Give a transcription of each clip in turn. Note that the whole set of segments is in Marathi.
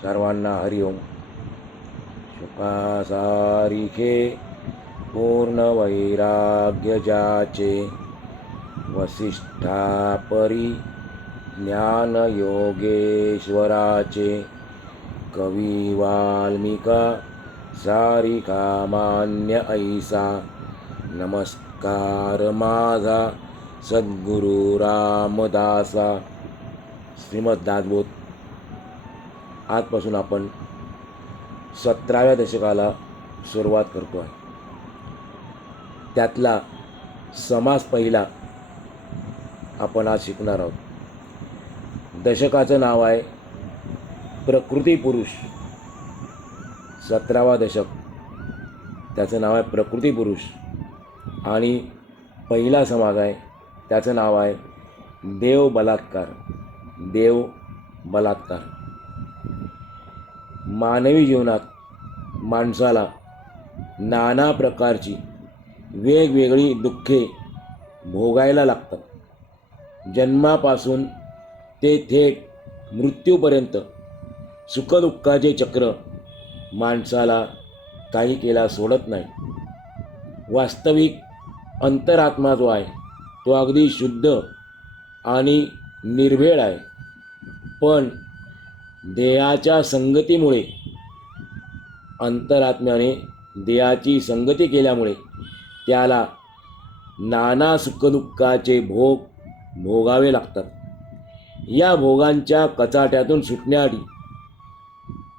सर्वांना हरिओम. शुकासारिखे पूर्ण वैराग्य ज्याचे, वसिष्ठापरी ज्ञान योगेश्वराचे. कवी वाल्मिका सारिखा मान्य ऐसा, नमस्कार माझा सद्गुरु रामदासा. श्रीमद दासबोध. आजपासून आपण 17व्या दशकाला सुरुवात करतो आहे. त्यातला समास पहिला आपण आज शिकणार आहोत. दशकाचं नाव आहे प्रकृती पुरुष. 17वा दशक, त्याचं नाव आहे प्रकृती पुरुष. आणि पहिला समास आहे, त्याचं नाव आहे देव बलात्कार. देव बलात्कार. मानवी जीवनात माणसाला नाना प्रकारची वेगवेगळी दुःखे भोगायला लागतात. जन्मापासून ते थेट मृत्यूपर्यंत सुखदुःखाचे चक्र माणसाला काही केला सोडत नाही. वास्तविक अंतरात्मा जो आहे तो अगदी शुद्ध आणि निर्भेळ आहे. पण देहाच्या संगतीमुळे, अंतरात्म्याने देहाची संगती केल्यामुळे त्याला नाना सुखदुःखाचे भोग भोगावे लागतात. या भोगांच्या कचाट्यातून सुटण्यासाठी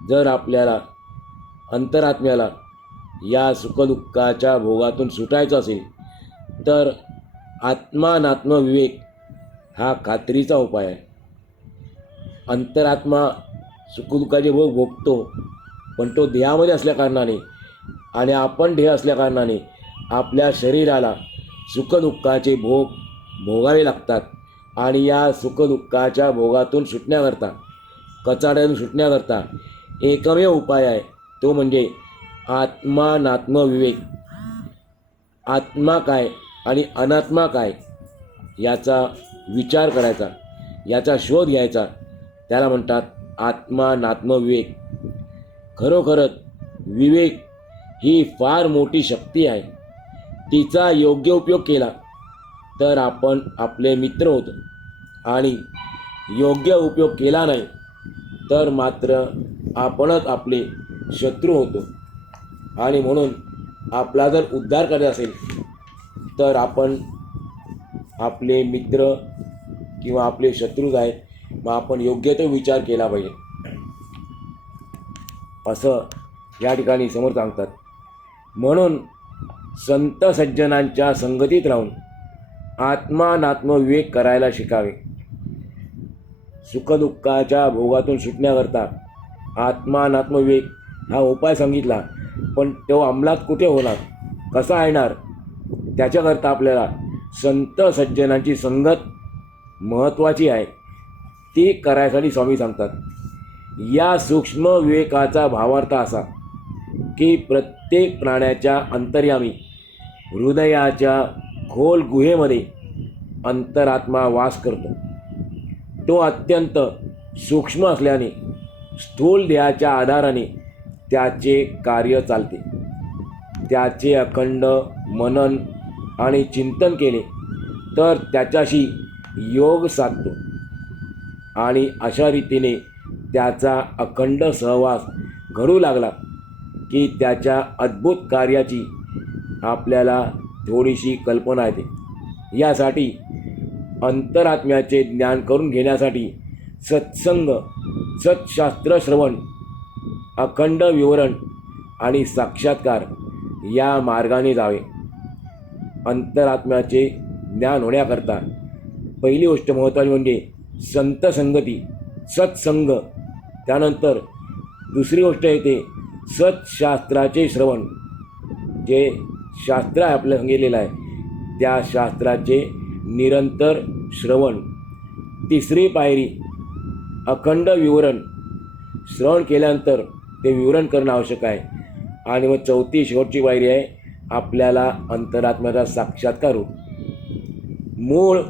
जर आपल्याला, अंतरात्म्याला, या सुखदुःखाच्या भोगातून सुटायचं असेल तर आत्मानात्मविवेक हा खात्रीचा उपाय आहे. अंतरात्मा सुखदुःखाचे भोग भोगतो, पण तो देहामध्ये असल्याकारणाने आणि आपण देह असल्याकारणाने आपल्या शरीराला सुखदुःखाचे भोग भोगावे लागतात. आणि या सुखदुःखाच्या भोगातून सुटण्याकरता, कचाट्यातून सुटण्याकरता एकमेव उपाय आहे, तो म्हणजे आत्मानात्मविवेक. आत्मा काय आणि अनात्मा काय याचा विचार करायचा, याचा शोध घ्यायचा. त्याला म्हणतात आत्मानात्मविवेक. खरोखरच विवेक ही फार मोठी शक्ती आहे. तिचा योग्य उपयोग केला तर आपण आपले मित्र होतो, आणि योग्य उपयोग केला नाही तर मात्र आपणच आपले शत्रू होतो. आणि म्हणून आपला जर उद्धार करायचा असेल तर आपण आपले मित्र किंवा आपले शत्रूच आहेत, मग आपण योग्य तो विचार केला पाहिजे, असं या ठिकाणी समोर सांगतात. म्हणून संत सज्जनांच्या संगतीत राहून आत्मानात्मविवेक करायला शिकावे. सुखदुःखाच्या भोगातून सुटण्याकरता आत्मानात्मविवेक हा उपाय सांगितला, पण तो अंमलात कुठे होणार, कसा येणार, त्याच्याकरता आपल्याला संत सज्जनांची संगत महत्त्वाची आहे. ती करायसाठी स्वामी सांगतात. या सूक्ष्म विवेकाचा भावार्थ असा की प्रत्येक प्राण्याच्या अंतर्यामी हृदयाच्या खोल गुहेमध्ये अंतरात्मा वास करतो. तो अत्यंत सूक्ष्म असल्याने स्थूल देहाच्या आधाराने त्याचे कार्य चालते. त्याचे अखंड मनन आणि चिंतन केले तर त्याच्याशी योग साधतो, आणि अशा रीतीने त्याचा अखंड सहवास घडू लागला की त्याच्या अद्भुत कार्याची आपल्याला थोडीशी कल्पना येते. यासाठी अंतरात्म्याचे ज्ञान करून घेण्यासाठी सत्संग, सत्शास्त्र श्रवण, अखंड विवरण आणि साक्षात्कार या मार्गाने जावे. अंतरात्म्याचे ज्ञान होण्याकरता पहिली गोष्ट महत्त्वाची म्हणजे संत संगती, सत्संग. त्यानंतर दुसरी गोष्ट येते सत्शास्त्राचे श्रवण. जे शास्त्र आहे आपल्याला सांगितलेलं आहे त्या शास्त्राचे निरंतर श्रवण. तिसरी पायरी अखंड विवरण. श्रवण केल्यानंतर ते विवरण करणं आवश्यक आहे. आणि मग चौथी शेवटची पायरी आहे आपल्याला अंतरात्म्याचा साक्षात्कार होतो. मूळ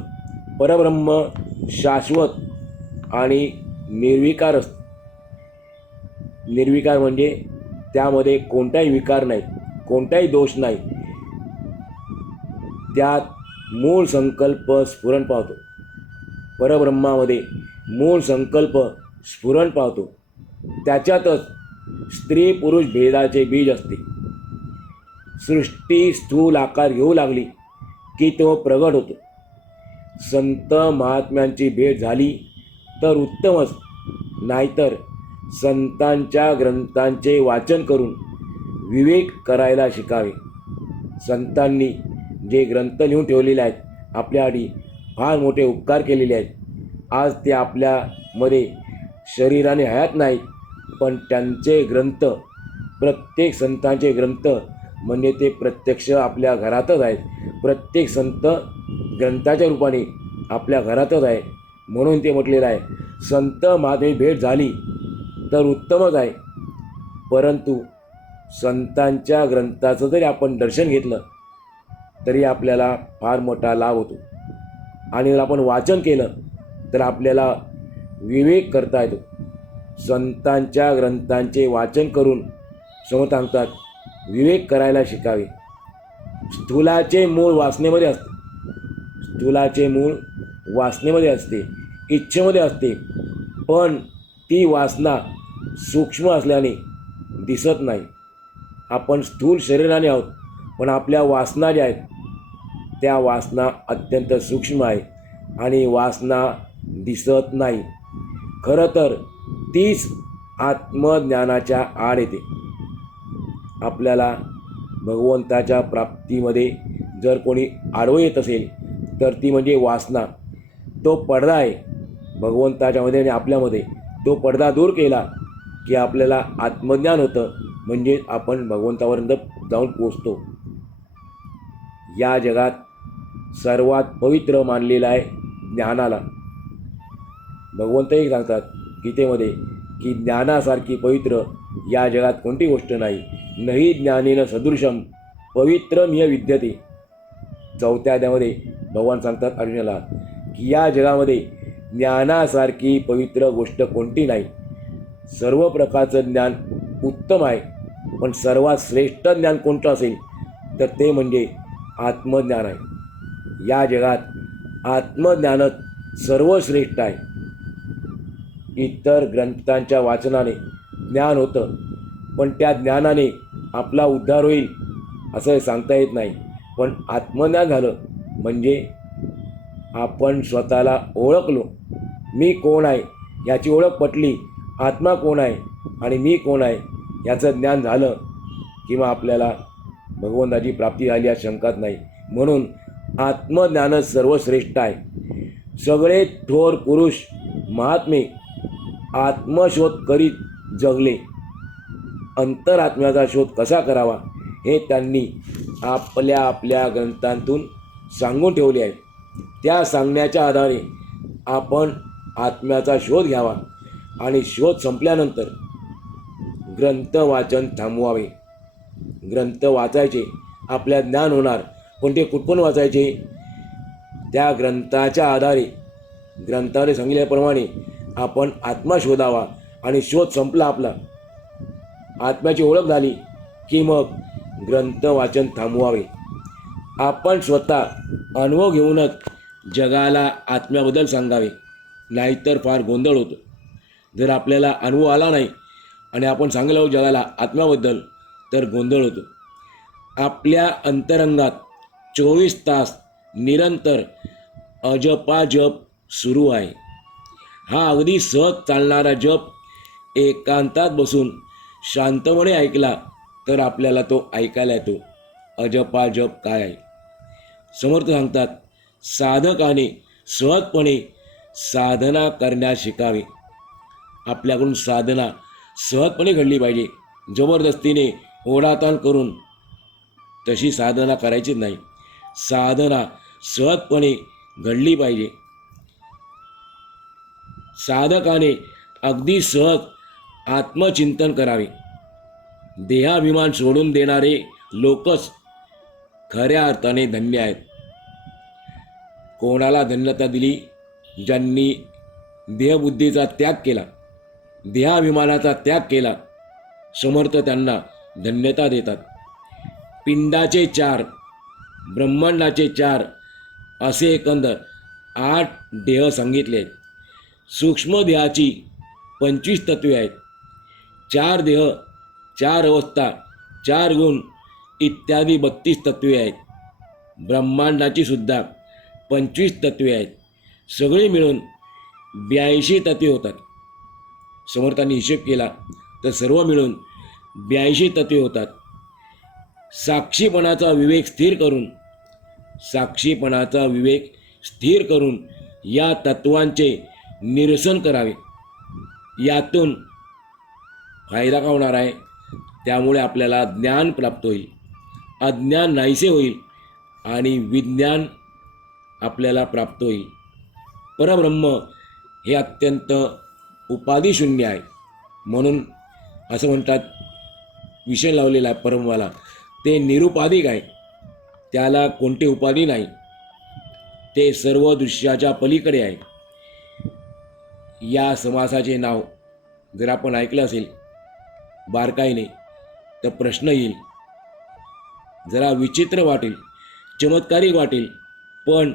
परब्रह्म शाश्वत आणि निर्विकार असतं. निर्विकार म्हणजे त्यामध्ये कोणताही विकार नाही, कोणताही दोष नाही, त्यात मूळ संकल्प स्फुरण पावतो. परब्रह्मामध्ये मूळ संकल्प स्फुरण पावतो. त्याच्यातच स्त्री पुरुष भेदाचे बीज असते. सृष्टी स्थूल आकार घेऊ लागली की तो प्रगट होतो. संत महात्म्यांची भेट झाली तर उत्तमच, नाहीतर संतांच्या ग्रंथांचे वाचन करून विवेक करायला शिकावे. संतांनी जे ग्रंथ लिहून ठेवलेले आहेत, आपल्यासाठी फार मोठे उपकार केलेले आहेत. आज ते आपल्यामध्ये शरीराने हयात नाहीत, पण त्यांचे ग्रंथ, प्रत्येक संतांचे ग्रंथ म्हणजे ते प्रत्यक्ष आपल्या घरातच आहेत. प्रत्येक संत ग्रंथाच्या रूपाने आपल्या घरातच आहे. म्हणून ते म्हटलेलं आहे, संत महात्मे भेट झाली तर उत्तमच आहे, परंतु संतांच्या ग्रंथाचं जरी आपण दर्शन घेतलं तरी आपल्याला फार मोठा लाभ होतो. आणि जर आपण वाचन केलं तर आपल्याला विवेक करता येतो. संतांच्या ग्रंथांचे वाचन करून समोर सांगतात, विवेक करायला शिकावे. स्थूलाचे मूळ वासनेमध्ये असते. स्थूलाचे मूळ वासनेमध्ये असते, इच्छेमध्ये असते, पण ती वासना सूक्ष्म असल्याने दिसत नाही. आपण स्थूल शरीराने आहोत, पण आपल्या वासना ज्या आहेत त्या वासना अत्यंत सूक्ष्म आहे आणि वासना दिसत नाही. खरं तर तीच आत्मज्ञानाच्या आड येते. आपल्याला भगवंताच्या प्राप्तीमध्ये जर कोणी आडवं येत असेल तर ती म्हणजे वासना. तो पडदा आहे भगवंताच्यामध्ये आणि आपल्यामध्ये. तो पडदा दूर केला की आपल्याला आत्मज्ञान होतं, म्हणजे आपण भगवंतापर्यंत जाऊन पोचतो. या जगात सर्वात पवित्र मानलेलं आहे ज्ञानाला. भगवंतही सांगतात गीतेमध्ये की ज्ञानासारखी पवित्र या जगात कोणती गोष्ट नाही. नहि ज्ञानेन सदृशम पवित्रमिह विद्यते. चौथ्या अध्यायामध्ये भगवान सांगतात अर्जुनाला की या जगामध्ये ज्ञानासारखी पवित्र गोष्ट कोणती नाही. सर्व प्रकारचं ज्ञान उत्तम आहे, पण सर्वात श्रेष्ठ ज्ञान कोणतं असेल तर ते म्हणजे आत्मज्ञान आहे. या जगात आत्मज्ञानच सर्वश्रेष्ठ आहे. इतर ग्रंथांच्या वाचनाने ज्ञान होतं, पण त्या ज्ञानाने आपला उद्धार होईल असं सांगता येत नाही. पण आत्मज्ञान झालं म्हणजे आपण स्वतःला ओळखलो, मी कोण आहे याची ओळख पटली, आत्मा कोण आहे आणि मी कोण आहे याचं ज्ञान झालं किंवा आपल्याला भगवंताची प्राप्ती झाली यात शंकाच नाही. म्हणून आत्मज्ञानच सर्वश्रेष्ठ आहे. सगळे थोर पुरुष महात्मे आत्मशोध करीत जगले. अंतरात्म्याचा शोध कसा करावा हे त्यांनी आपल्या आपल्या ग्रंथांतून सांगून ठेवले आहे. त्या सांगण्याच्या आधारे आपण आत्म्याचा शोध घ्यावा आणि शोध संपल्यानंतर ग्रंथ वाचन थांबवावे. ग्रंथ वाचायचे, आपल्या ज्ञान होणार, पण ते कुठून वाचायचे? त्या ग्रंथाच्या आधारे, ग्रंथाने सांगितल्याप्रमाणे आपण आत्मा शोधावा आणि शोध संपला आपला, आत्म्याची ओळख झाली की मग ग्रंथ वाचन थांबवावे. आपण स्वतः अनुभव घेऊनच जगाला आत्म्याबद्दल सांगावे, नाहीतर फार गोंधळ होतो. जर आपल्याला अनुभव आला नाही आणि आपण सांगलो जगाला आत्म्याबद्दल तर गोंधळ होतो. आपल्या अंतरंगात 24 तास निरंतर अजपा जप सुरू आहे. हा अगदी सहज चालणारा जप एकांतात बसून शांतपणे ऐकला तर आपल्याला तो ऐकायला येतो. अजपा जप काय आहे? समर्थ सांगतात, साधकाने सहजपणे साधना करण्यास शिकावे. आपल्याकडून साधना सहजपणे घडली पाहिजे. जबरदस्तीने ओढाताण करून तशी साधना करायची नाही. साधना सहजपणे घडली पाहिजे. साधकाने अगदी सहज आत्मचिंतन करावे. देहाभिमान सोडून देणारे लोकच खऱ्या अर्थाने धन्य आहेत. कोणाला धन्यता दिली? ज्यांनी देहबुद्धीचा त्याग केला, देहाभिमानाचा त्याग केला, समर्थ त्यांना धन्यता देतात. पिंडाचे 4, ब्रह्मांडाचे 4 असे एकंदर 8 देह सांगितले आहेत. सूक्ष्म देहाची 25 तत्वे आहेत. 4 देह, 4 अवस्था, 4 गुण इत्यादी 32 तत्वे आहेत. ब्रह्मांडाची सुद्धा 25 तत्वे आहेत. सगळे मिळून 82 तत्वे होतात. समर्थांनी हिशेब केला तर सर्व मिळून 82 तत्वे होतात. साक्षीपणाचा विवेक स्थिर करून या तत्वांचे निरसन करावे. यातून फायदा का होणार आहे? त्यामुळे आपल्याला ज्ञान प्राप्त होईल, अज्ञान नाहीसे होईल आणि विज्ञान आपल्याला प्राप्त होईल. परब्रह्म हे अत्यंत उपाधिशून्य आहे. म्हणून असं म्हणतात, विषय लावलेला आहे परब्रह्माला, ते निरुपाधिक आहे. त्याला कोणती उपाधी नाही. ते सर्व दृश्याच्या पलीकडे आहे. या समासाचे नाव जर आपण ऐकलं असेल बारकाईने तर प्रश्न येईल, जरा विचित्र वाटेल, चमत्कारिक वाटेल, पण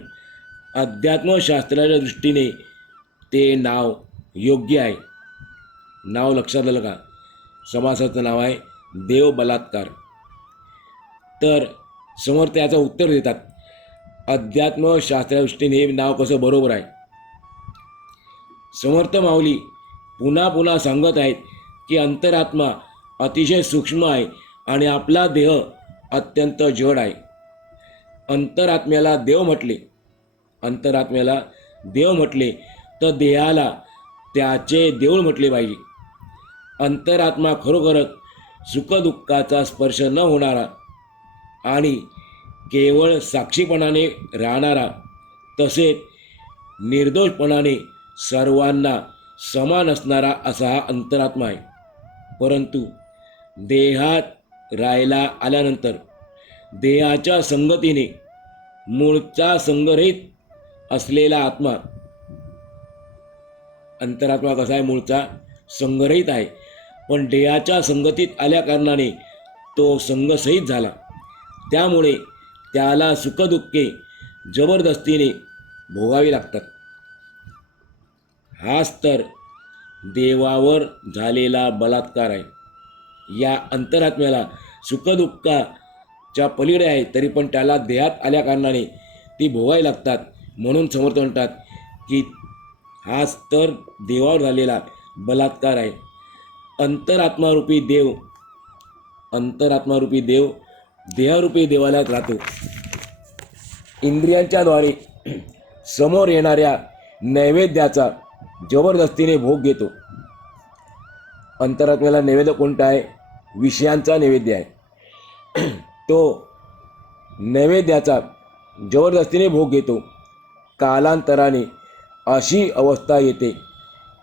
अध्यात्मशास्त्राच्या दृष्टीने ते नाव योग्य आहे. नाव लक्षात आलं का? समासाचं नाव आहे देव बलात्कार. तर समर्थ याचं उत्तर देतात, अध्यात्मशास्त्राच्या दृष्टीने हे नाव कसं बरोबर आहे. समर्थ माऊली पुन्हा पुन्हा सांगत आहेत की अंतरात्मा अतिशय सूक्ष्म आहे आणि आपला देह अत्यंत जड आहे. अंतरात्म्याला देव म्हटले तर देहाला त्याचे देऊळ म्हटले पाहिजे. अंतरात्मा खरोखरच सुखदुःखाचा स्पर्श न होणारा आणि केवळ साक्षीपणाने राहणारा, तसेच निर्दोषपणाने सर्वांना समान असणारा असा हा अंतरात्मा आहे. परंतु देहात राहायला आल्यानंतर देहाच्या संगतीने मूळचा संगरहित असलेला आत्मा, अंतरात्मा कसा आहे? मूळचा संगरहित आहे, पण देहाच्या संगतीत आल्याकारणाने तो संगसहित झाला. त्यामुळे त्याला सुखदुःखे जबरदस्तीने भोगावी लागतात. हाच तर देवावर झालेला बलात्कार आहे. या अंतरात्म्याला सुखदुःखाच्या पलीकडे आहे, तरी पण त्याला देहात आल्याकारणाने ती भोगावी लागतात. म्हणून समर्थ म्हणतात की हाच तर देवावर झालेला बलात्कार आहे. अंतरात्मारूपी देव देहरूपी देवालयात राहतो. इंद्रियांच्याद्वारे समोर येणाऱ्या नैवेद्याचा जबरदस्तीने भोग घेतो. अंतरात्म्याला नैवेद्य कोणता आहे? विषयांचा नैवेद्य आहे. तो नैवेद्याचा जबरदस्तीने भोग घेतो. कालांतराने अशी अवस्था येते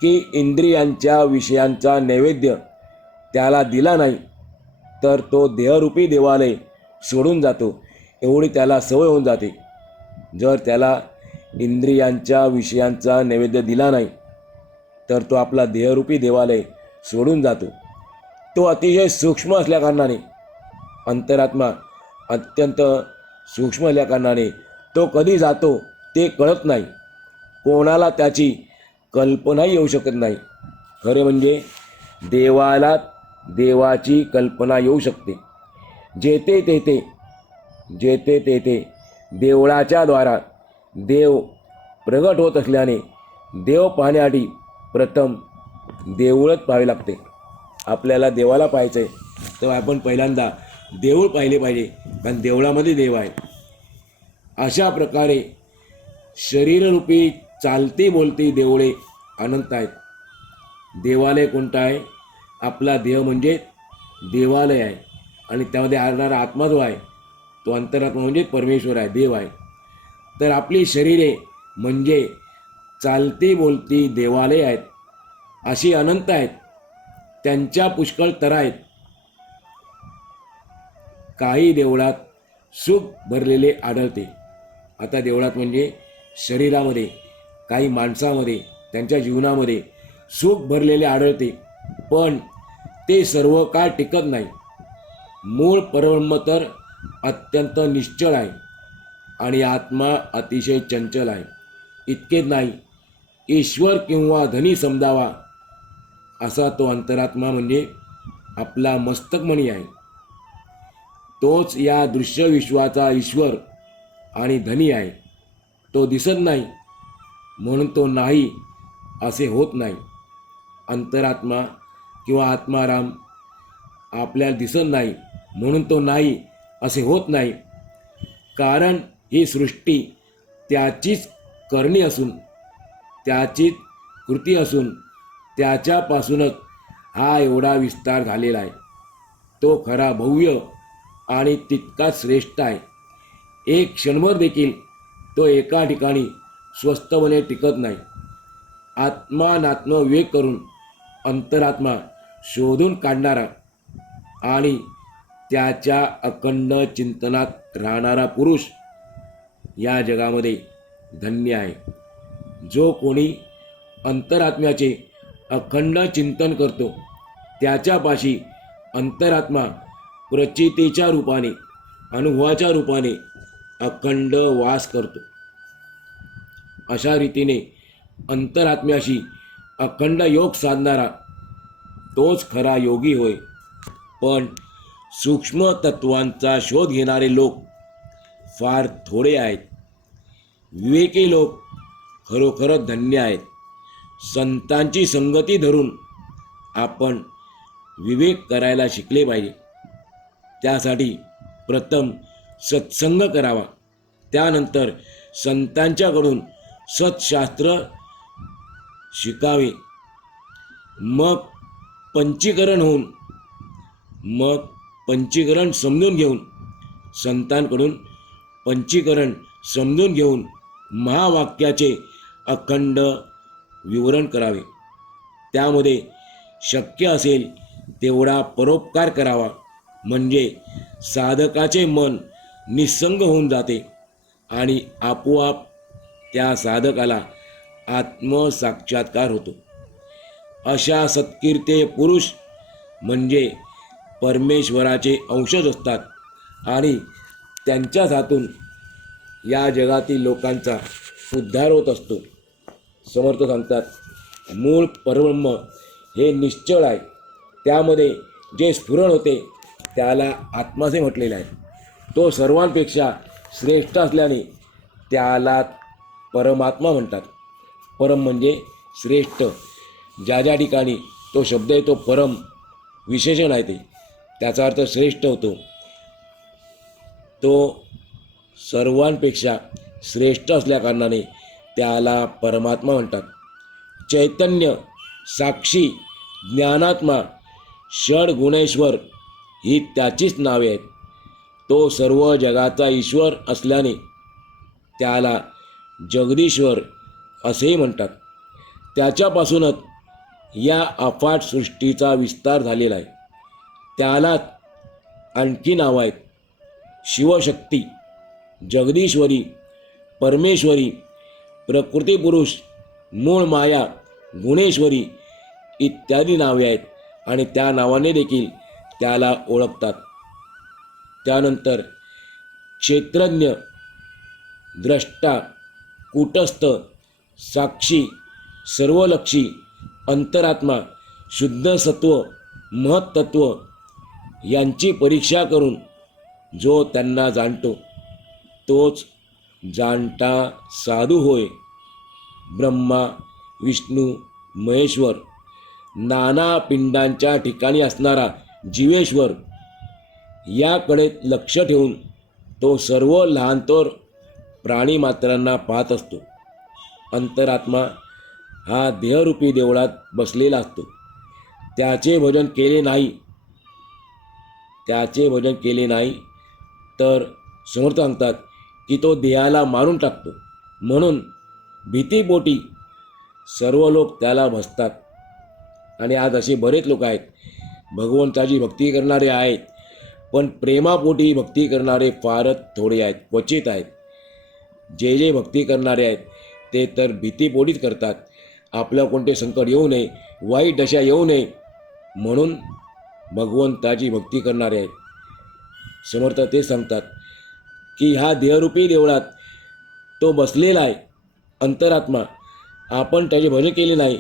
की इंद्रियांच्या विषयांचा नैवेद्य त्याला दिला नाही तर तो देहरूपी देवालय सोडून जातो, एवढी त्याला सवय होऊन जाते. जर त्याला इंद्रियांच्या विषयांचा नैवेद्य दिला नाही तर तो आपला देहरूपी देवालय सोडून जातो. तो अतिशय सूक्ष्म असल्याकारणाने, अंतरात्मा अत्यंत सूक्ष्म असल्याकारणाने तो कधी जातो ते कळत नाही. कोणाला त्याची कल्पनाही येऊ शकत नाही. खरे म्हणजे देवाला देवाची कल्पना येऊ शकते. जेथे तेथे देवळाच्या द्वारा देव प्रगट होत असल्याने देव पाहण्याआधी प्रथम देऊळच पाहावे लागते. आपल्याला देवाला पाहायचं आहे तर आपण पहिल्यांदा देऊळ पाहिले पाहिजे, कारण देवळामध्ये देव आहे. अशा प्रकारे शरीररूपी चालती बोलती देवळे अनंत आहेत. देवालय कोणता आहे? आपला देह म्हणजे देवालय आहे आणि त्यामध्ये राहणारा आत्मा जो आहे तो अंतरात्मा म्हणजे परमेश्वर आहे, देव आहे. तर आपली शरीरे म्हणजे चालती बोलती देवालय आहेत. अशी अनंत आहेत. त्यांच्या पुष्कळ तरा आहेत. काही देवळात सुख भरलेले आढळते. आता देवळात म्हणजे शरीरामध्ये, काही माणसामध्ये, त्यांच्या जीवनामध्ये सुख भरलेले आढळते, पण ते सर्व काळ टिकत नाही. मूळ परब्रह्म तर अत्यंत निश्चळ आहे आणि आत्मा अतिशय चंचल आहे. इतकेच नाही, ईश्वर किंवा धनी समजावा असा तो अंतरात्मा म्हणजे आपला मस्तकमणी आहे. तोच या दृश्य विश्वाचा ईश्वर आणि धनी आहे. तो दिसत नाही म्हणून तो नाही असे होत नाही. अंतरात्मा किंवा आत्माराम आपल्याला दिसत नाही म्हणून तो नाही असे होत नाही. कारण ही सृष्टी त्याचीच करणी असून, त्याचीच कृती असून त्याच्यापासूनच हा एवढा विस्तार झालेला आहे. तो खरा भव्य आणि तितकाच श्रेष्ठ आहे. एक क्षणभर देखील तो एका ठिकाणी स्वस्थपणे टिकत नाही. आत्मानात्म विवेक करून अंतरात्मा शोधून काढणारा आणि त्याच्या अखंड चिंतनात राहणारा पुरुष या जगामध्ये धन्य आहे. जो कोणी अंतरात्म्याचे अखंड चिंतन करतो त्याच्यापाशी अंतरात्मा प्रचितीच्या रूपाने, अनुभवाच्या रूपाने अखंड वास करतो. अशा रीतीने अंतरात्म्याशी अखंड योग साधणारा तोच खरा योगी होय. पण सूक्ष्म तत्वांचा शोध घेणारे लोक फार थोडे आहेत. विवेकी लोक खरोखरच धन्य आहेत. संतांची संगती धरून आपण विवेक करायला शिकले पाहिजे. त्यासाठी प्रथम सत्संग करावा, त्यानंतर संतांच्याकडून सत्शास्त्र शिकावे, मग पंचीकरण समजून घेऊन, संतांकडून पंचीकरण समजून घेऊन महावाक्याचे अखंड विवरण करावे. त्यामध्ये शक्य असेल तेवढा परोपकार करावा, म्हणजे साधकाचे मन निस्संग होऊन जाते आणि आपोआप त्या साधकाला आत्मसाक्षात्कार होतो. अशा सत्कीर्ते पुरुष म्हणजे परमेश्वराचे अंशज असतात आणि त्यांच्याच हातून या जगातील लोकांचा उद्धार होत असतो. समर्थ सांगतात, मूळ परब्रह्म हे निश्चळ आहे. त्यामध्ये जे स्फुरण होते त्याला आत्मासे म्हटलेले आहे. तो सर्वांपेक्षा श्रेष्ठ असल्याने त्याला परमात्मा म्हणतात. परम म्हणजे श्रेष्ठ. ज्या ज्या ठिकाणी तो शब्द आहे तो परम विशेषण आहे, त्याचा अर्थ श्रेष्ठ होतो. तो सर्वांपेक्षा श्रेष्ठ असल्याकारणाने त्याला परमात्मा म्हणतात. चैतन्य, साक्षी, ज्ञानात्मा, षड्गुणेश्वर ही त्याचीच नावे आहेत. तो सर्व जगाचा ईश्वर असल्याने त्याला जगदीश्वर असेही म्हणतात. त्याच्यापासूनच या अफाट सृष्टीचा विस्तार झालेला आहे. त्यालाच आणखी नावं आहेत: शिवशक्ती, जगदीश्वरी, परमेश्वरी, प्रकृतीपुरुष, मूळ माया, गुणेश्वरी इत्यादी नावे आहेत आणि त्या नावाने देखील त्याला ओळखतात. त्यानंतर क्षेत्रज्ञ, द्रष्टा, कूटस्थ, साक्षी, सर्वलक्षी, अंतरात्मा, शुद्ध सत्व, महत्त्व यांची परीक्षा करून जो त्यांना जाणतो तोच जाणता साधू होय. ब्रह्मा, विष्णू, महेश्वर, नाना पिंडांच्या ठिकाणी असणारा जीवेश्वर याकडे लक्ष ठेवून तो सर्व लहानथोर प्राणीमात्रांना पाहत असतो. अंतरात्मा हा देहरूपी देवळात बसलेला असतो. त्याचे भजन केले नाही तर समर्थ सांगतात की तो देहाला मारून टाकतो. म्हणून भीतीपोटी सर्व लोक त्याला भजतात. आणि आज असे बरेच लोक आहेत, भगवंताची भक्ती करणारे आहेत, पण प्रेमापोटी भक्ती करणारे फारच थोडे आहेत, क्वचित आहेत. जे भक्ती करणारे आहेत ते तर भीतीपोटीच करतात. आपलं कोणते संकट येऊ नये, वाईट दशा येऊ नये म्हणून भगवंताची भक्ती करणारे आहेत. समर्थ ते सांगतात की ह्या देहरूपी देवळात तो बसलेला आहे अंतरात्मा. आपण त्याचे भजन केले नाही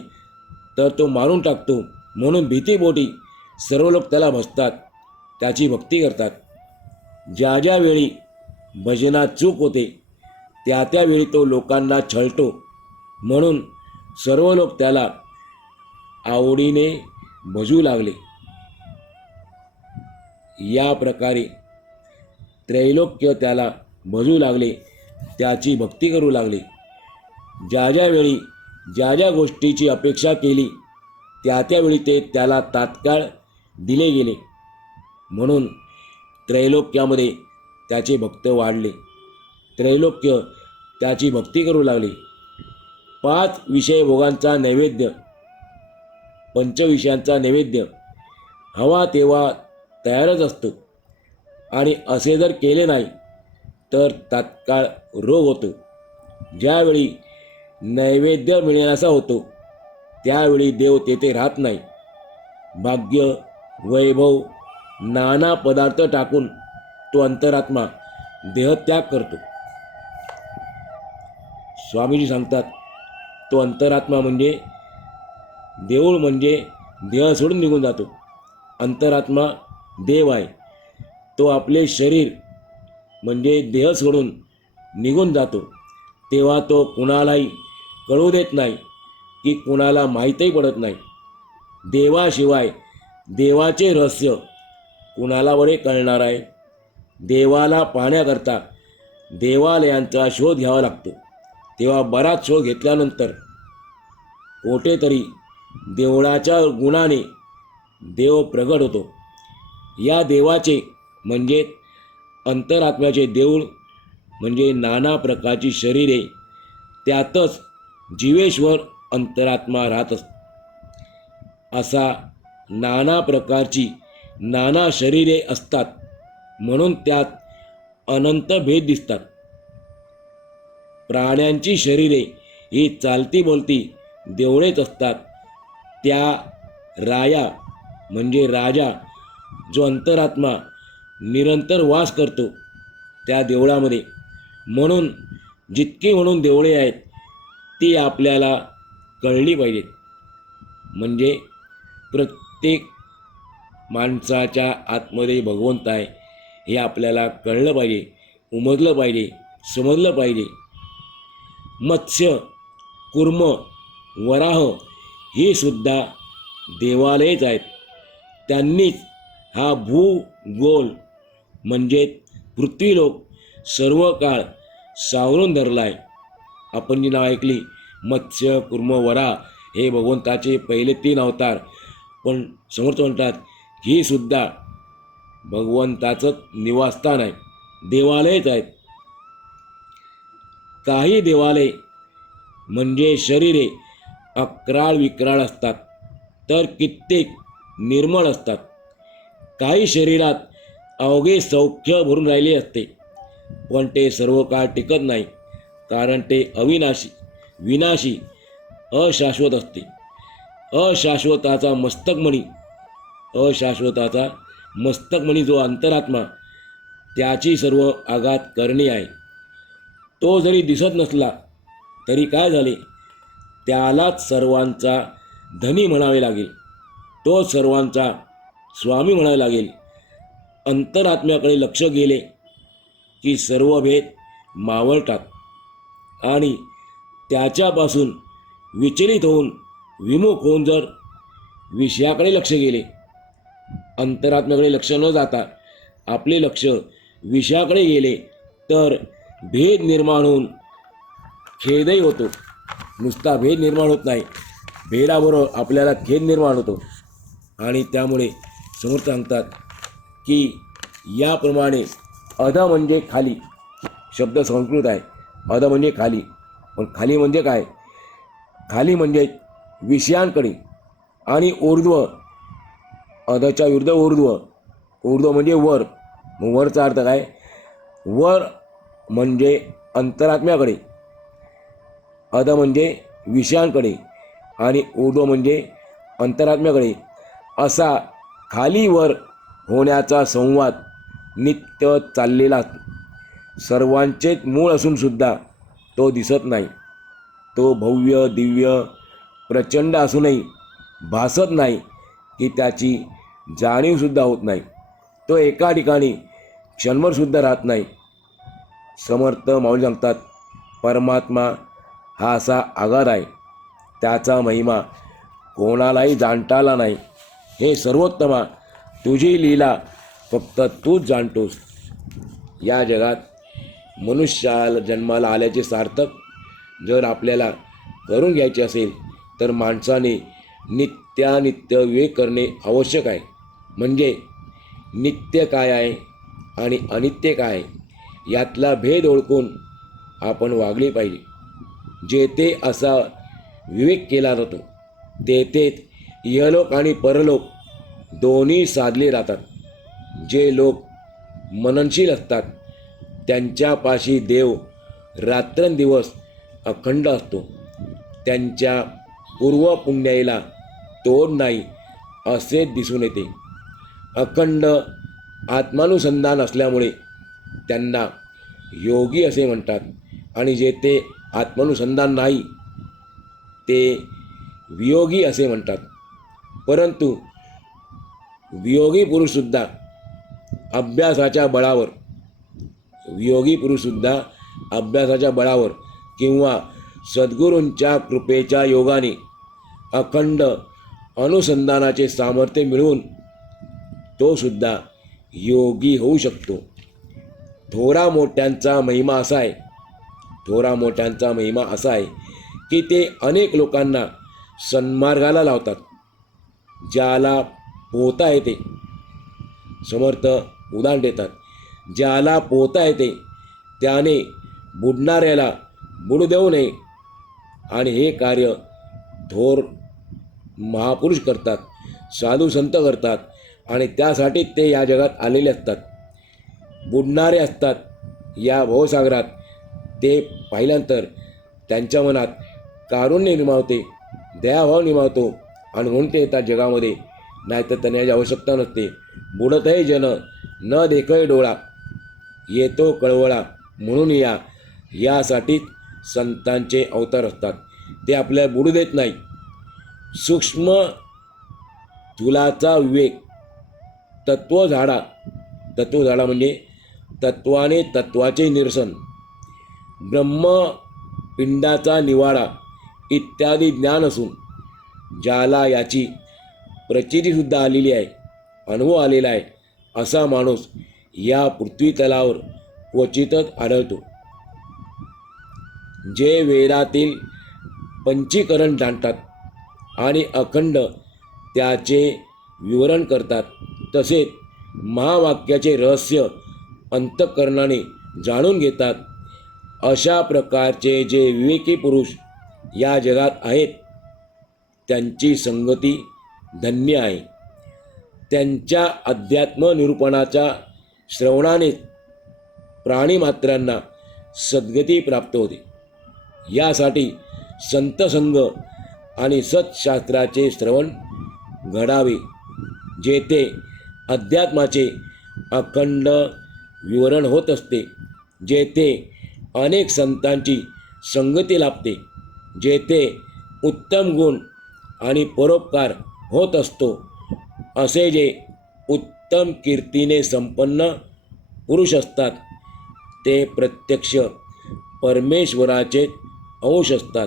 तर तो मारून टाकतो, म्हणून भीतीपोटी सर्व लोक त्याला भजतात, त्याची भक्ती करतात. ज्या ज्या वेळी भजनात चूक होते त्या त्यावेळी तो लोकांना छळतो, म्हणून सर्व लोक त्याला आवडीने भजू लागले. या प्रकारे त्रैलोक्य त्याला भजू लागले, त्याची भक्ती करू लागले. ज्या ज्या वेळी ज्या ज्या गोष्टीची अपेक्षा केली त्या त्यावेळी ते त्याला तात्काळ दिले गेले, म्हणून त्रैलोक्यामध्ये त्याचे भक्त वाढले. त्रैलोक्य त्याची भक्ती करू लागले. 5 विषय भोगांचा नैवेद्य, पंचविषयांचा नैवेद्य हवा तेव्हा तयारच असतो, आणि असे जर केले नाही तर तात्काळ रोग होतो. ज्यावेळी नैवेद्य मिळण्याचा होतो त्यावेळी देव तेथे राहत नाही. भाग्य, वैभव, नाना पदार्थ टाकून तो अंतरात्मा देहत्याग करतो. स्वामीजी सांगतात, तो अंतरात्मा म्हणजे देऊळ म्हणजे देह सोडून निघून जातो. अंतरात्मा देव आहे, तो आपले शरीर म्हणजे देह सोडून निघून जातो. तेव्हा तो कुणालाही कळू देत नाही की कुणाला माहीतही पडत नाही. देवाशिवाय देवाचे रहस्य कुणाला बरे कळणार आहे. देवाला पाहण्याकरता देवालयांचा शोध घ्यावा लागतो. तेव्हा बराच शोध घेतल्यानंतर कोठेतरी देवळाच्या गुणाने देव प्रगट होतो. या देवाचे म्हणजे अंतरात्म्याचे देऊळ म्हणजे नाना प्रकारची शरीरे, त्यातच जीवेश्वर अंतरात्मा राहत असतो. असा नाना प्रकारची नाना शरीरे असतात, म्हणून त्यात अनंत भेद दिसतात. प्राण्यांची शरीरे ही चालती बोलती देवळेच असतात. त्या राया म्हणजे राजा जो अंतरात्मा निरंतर वास करतो त्या देवळामध्ये. म्हणून जितकी म्हणून देवळे आहेत ती आपल्याला कळली पाहिजेत. म्हणजे प्रत्येक माणसाच्या आतमध्ये भगवंत आहे हे आपल्याला कळलं पाहिजे, उमजलं पाहिजे, समजलं पाहिजे. मत्स्य, कुर्म, वराह ही सुद्धा देवालयच आहेत. त्यांनीच हा भूगोल म्हणजे पृथ्वीलोक सर्व काळ सावरून धरला आहे. आपण जी नाव ऐकली मत्स्य, कुर्म, वराह हे भगवंताचे पहिले 3 अवतार, पण समर्थ म्हणतात ही सुद्धा भगवंताचं निवासस्थान आहे, देवालयच आहेत. काही देवालय म्हणजे शरीरे अक्राळ विक्राळ असतात, तर कित्येक निर्मळ असतात. काही शरीरात अवघे सौख्य भरून राहिले असते, पण ते सर्व काळ टिकत नाही, कारण ते अविनाशी, विनाशी, अशाश्वत असते. अशाश्वताचा मस्तकमणी जो अंतरात्मा त्याची सर्व आघात करणी आहे. तो जरी दिसत नसला तरी काय झाले, त्यालाच सर्वांचा धनी म्हणावे लागेल, तो सर्वांचा स्वामी म्हणावे लागेल. अंतरात्म्याकडे लक्ष गेले की सर्व भेद मावळतात आणि त्याच्यापासून विचलित होऊन विमुख होऊन जर विषयाकडे लक्ष गेले, अंतरात्म्याकडे लक्ष न जाता आपले लक्ष विषयाकडे गेले तर भेद निर्माण होऊन खेदही होतो. नुसता भेद निर्माण होत नाही, भेदाबरोबर आपल्याला खेद निर्माण होतो. आणि त्यामुळे समर्थ सांगतात की याप्रमाणे अध म्हणजे खाली, शब्द संस्कृत आहे. अध म्हणजे खाली, पण खाली म्हणजे काय? खाली म्हणजे विषयांकडे, आणि ऊर्ध्व, अधच्या विरुद्ध ऊर्ध्व. ऊर्ध्व म्हणजे वर. मग वरचा अर्थ काय? वर म्हणजे अंतरात्म्याकडे, अध म्हणजे विषयांकडे आणि ऊर्ध्व म्हणजे अंतरात्म्याकडे. असा खालीवर होण्याचा संवाद नित्य चाललेला सर्वांचेच मूळ असून सुद्धा तो दिसत नाही. तो भव्य दिव्य प्रचंड असूनही भासत नाही की त्याची जाणीवसुद्धा होत नाही. तो एका ठिकाणी क्षणभरसुद्धा राहत नाही. समर्थ माऊली सांगतात, परमात्मा हा असा आगार आहे, त्याचा महिमा कोणालाही जाणता आला नाही. हे सर्वोत्तमा, तुझी लीला फक्त तूच जाणतोस. या जगात मनुष्याला जन्माला आल्याचे सार्थक जर आपल्याला करून घ्यायचे असेल तर माणसाने नित्यानित्य विवेक करणे आवश्यक आहे. म्हणजे नित्य काय आहे आणि अनित्य काय आहे यातला भेद ओळखून आपण वागले पाहिजे. जेथे असा विवेक केला जातो तेथेच इहलोक आणि परलोक दोन्ही साधले राहतात. जे लोक मननशील असतात त्यांच्यापाशी देव रात्रंदिवस अखंड असतो. त्यांच्या पूर्व पुण्याईला तोड नाही असे दिसून येते. अखंड आत्मानुसंधान असल्यामुळे त्यांना योगी असे म्हणतात आणि जेथे आत्मानुसंधान नाही ते वियोगी असे म्हणतात. परंतु वियोगी पुरुषसुद्धा अभ्यासाच्या बळावर किंवा सद्गुरूंच्या कृपेच्या योगाने अखंड अनुसंधानाचे सामर्थ्य मिळवून तो सुद्धा योगी होऊ शकतो. थोरा मोठ्यांचा महिमा असा आहे की ते अनेक लोकांना सन्मार्गाला लावतात. ज्याला पोहता येते, समर्थ उदाहरण देतात, ज्याला पोहता येते त्याने बुडणाऱ्याला बुडू देऊ नये. आणि हे कार्य थोर महापुरुष करतात, साधू संत करतात आणि त्यासाठी ते या जगात आलेले असतात. बुडणारे असतात या भवसागरात. ते पाहिल्यानंतर त्यांच्या मनात कारुण्य निर्मावते, दयाभाव निर्मावतो आणि म्हणून ते येतात जगामध्ये. नाहीतर त्यांना याची आवश्यकता नसते. बुडतही जन न देखय डोळा, येतो कळवळा म्हणून यासाठीच संतांचे अवतार असतात. ते आपल्याला बुडू देत नाही. सूक्ष्म स्थूलाचा विवेक, तत्वझाडा म्हणजे तत्वाने तत्वाचे निरसन, ब्रह्मपिंडाचा निवाडा इत्यादी ज्ञान असून ज्याला याची प्रचितीसुद्धा आलेली आहे, अनुभव आलेला आहे, असा माणूस या पृथ्वी तलावर क्वचितच आढळतो. जे वेदातील पंचीकरण जाणतात आणि अखंड त्याचे विवरण करतात, तसेच महावाक्याचे रहस्य अंतःकरणाने जाणून घेतात, अशा प्रकारचे जे विवेकी पुरुष या जगात आहेत त्यांची संगती धन्य आहे. त्यांच्या अध्यात्म निरूपणाच्या श्रवणाने प्राणीमात्रांना सद्गती प्राप्त होते. यासाठी संतसंग आणि सत्शास्त्राचे श्रवण घडावे. जेथे अध्यात्माचे अखंड विवरण होत असते, जेथे अनेक संतांची संगती लाभते, जेथे उत्तम गुण आणि परोपकार होत असतो, असे जे उत्तम कीर्तीने संपन्न पुरुष असतात ते प्रत्यक्ष परमेश्वराचे अंश असतात.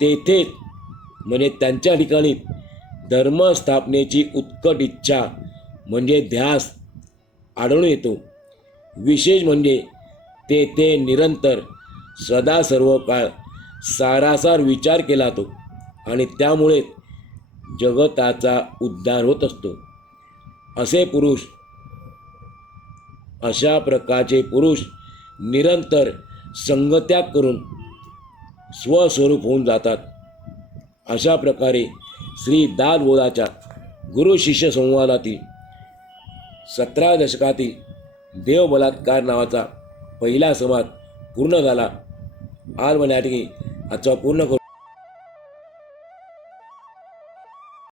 तेथेच म्हणजे त्यांच्या ठिकाणी धर्मस्थापनेची उत्कट इच्छा म्हणजे ध्यास आढळून येतो. विशेष म्हणजे तेथे निरंतर सदा सर्व काळ सारासार विचार केला जातो आणि त्यामुळे जगताचा उद्धार होत असतो. अशा प्रकारचे पुरुष निरंतर संगत्याग करून स्वस्वरूप होऊन जातात. अशा प्रकारे श्री दासबोधाच्या गुरु शिष्य संवादातील 17व्या दशकातील देवबलात्कार नावाचा पहिला संवाद पूर्ण झाला. आज मला या ठिकाणी आजचा पूर्ण करू.